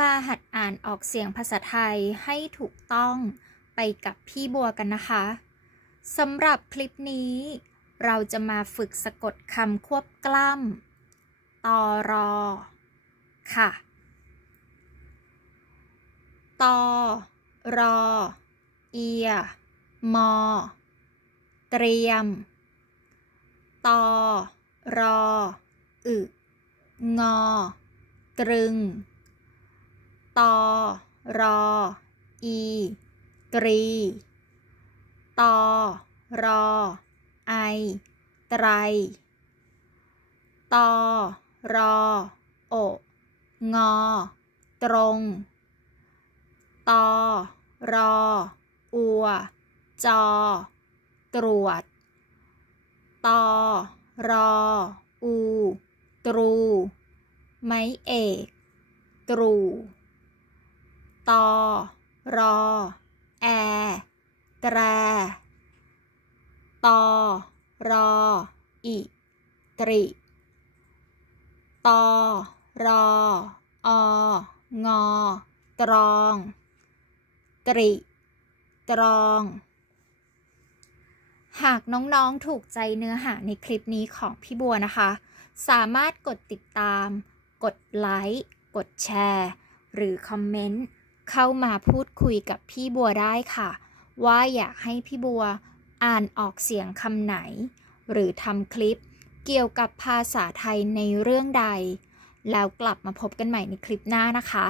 มาหัดอ่านออกเสียงภาษาไทยให้ถูกต้องไปกับพี่บัวกันนะคะสำหรับคลิปนี้ เราจะมาฝึกสะกดคำควบกล้ำตอรอ ค่ะตอรอ เอีย มอ เตรียมตอรอ อึ งอ ตรึง ตอรอ อี กรี ตอรอ ไอ ไตร ตอรอ โอ งอ ตรง ตอรอ อัว จอ ตรวจ ตอรอ อู ตรู ไม้เอก ตรู ตอ รอ แอ แตร ตอ รอ อิ ตริ ตอ รอ อ งอ ตรอง ตริ ตรองหากน้องๆ ถูกใจเนื้อหาในคลิปนี้ของพี่บัวนะคะ สามารถกดติดตาม กดไลค์ กดแชร์ หรือคอมเมนต์ เข้ามาพูดคุยกับพี่บัวได้ค่ะ ว่าอยากให้พี่บัวอ่านออกเสียงคำไหน หรือทำคลิปเกี่ยวกับภาษาไทยในเรื่องใด แล้วกลับมาพบกันใหม่ในคลิปหน้านะคะ